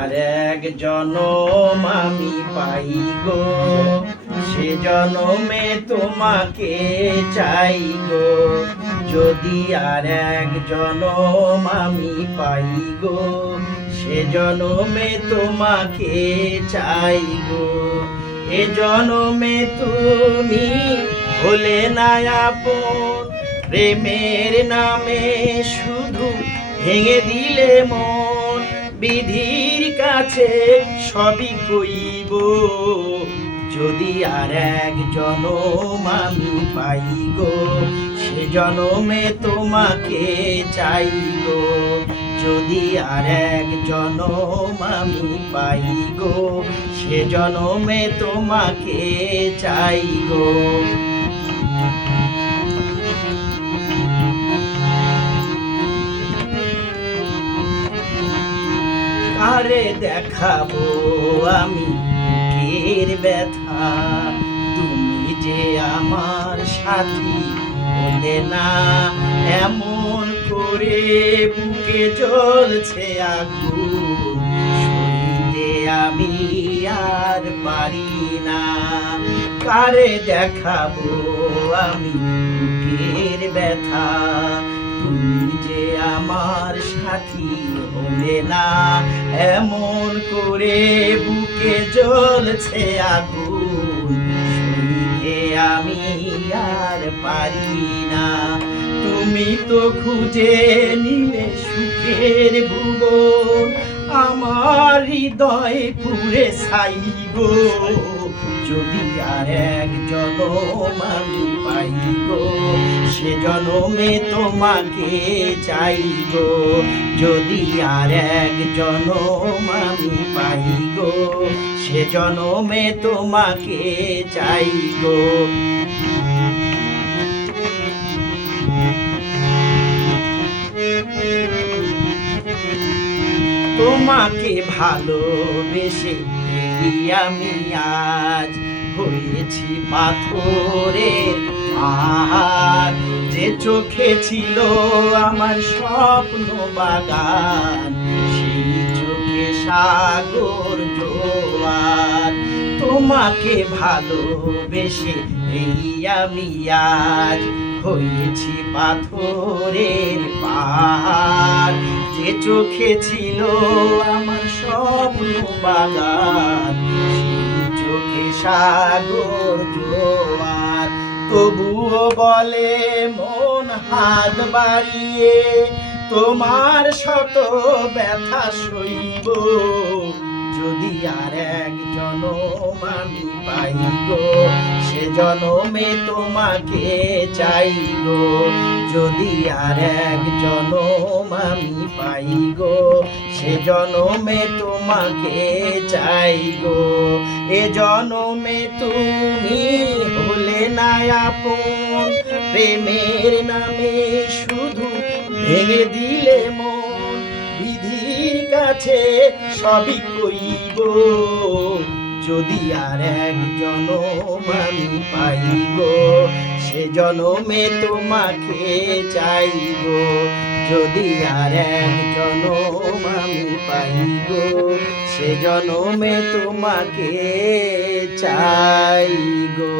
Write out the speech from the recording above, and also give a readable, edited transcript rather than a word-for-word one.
আর এক জনম আমি পাই গো, সে জনমে তোমাকে চাই গো। যদি আর এক জনম আমি পাই গো, সে জনমে তোমাকে চাই গো। এ জনমে তুমি হলে না আপন, প্রেমের নামে শুধু ভেঙে দিলে মন। বিধির কাছে সবই কইব, যদি আর এক জনম আমি পাই গো, সে জনমে তোমাকে চাই গো। যদি আর এক জনম আমি পাই গো, সে জনমে তোমাকে চাই গো। কারে দেখাবো আমি বুকের ব্যথা, তুমি যে আমার সাথী হলে না। এমন করে বুকে জ্বলছে আগুন, সইতে আমি আর পারি না। কারে দেখাবো আমি বুকের ব্যথা, তুমি যে আমার সাথী হলে না। এমন করে বুকে জ্বলছে আগুন, সইতে আমি আর পারি না। তুমি তো খুঁজে নিলে সুখের ভুবন, আমার হৃদয় পুড়ে ছাই গো। যদি আর এক জনম আমি পাই গো, সে জনমে তোমাকে চাই গো। যদি আর এক জনম আমি পাই গো, সে জনমে তোমাকে চাই গো। তোমাকে ভালোবেসে আমি আজ হয়েছি পাথরের পাহাড়। যে চোখে ছিল আমার স্বপ্ন বাগান, সেই চোখে সাগর জোয়ার। তোমাকে ভালোবেসে আমি আজ হয়েছি পাথরের পাহাড়। যে চোখে ছিল আমার স্বপ্ন বাগান, সেই চোখে সাগর জোয়ার। তবুও বলে মন হাত বাড়িয়ে, তোমার শত ব্যথা সইব। যদি আর এক জনম আমি পাই গো, সে জনমে তোমাকে চাই গো। যদি আর এক জনম আমি পাই গো, সে জনমে তোমাকে চাই গো। এ জনমে তুমি হলে না আপন, প্রেমের নামে শুধু ভেঙে দিলে মন। বিধির কাছে সবই কইব, যদি আর এক জনম আমি পাই গো, সে জনমে তোমাকে চাই গো। যদি আর এক জনম আমি পাই গো, সে জনমে তোমাকে চাই গো।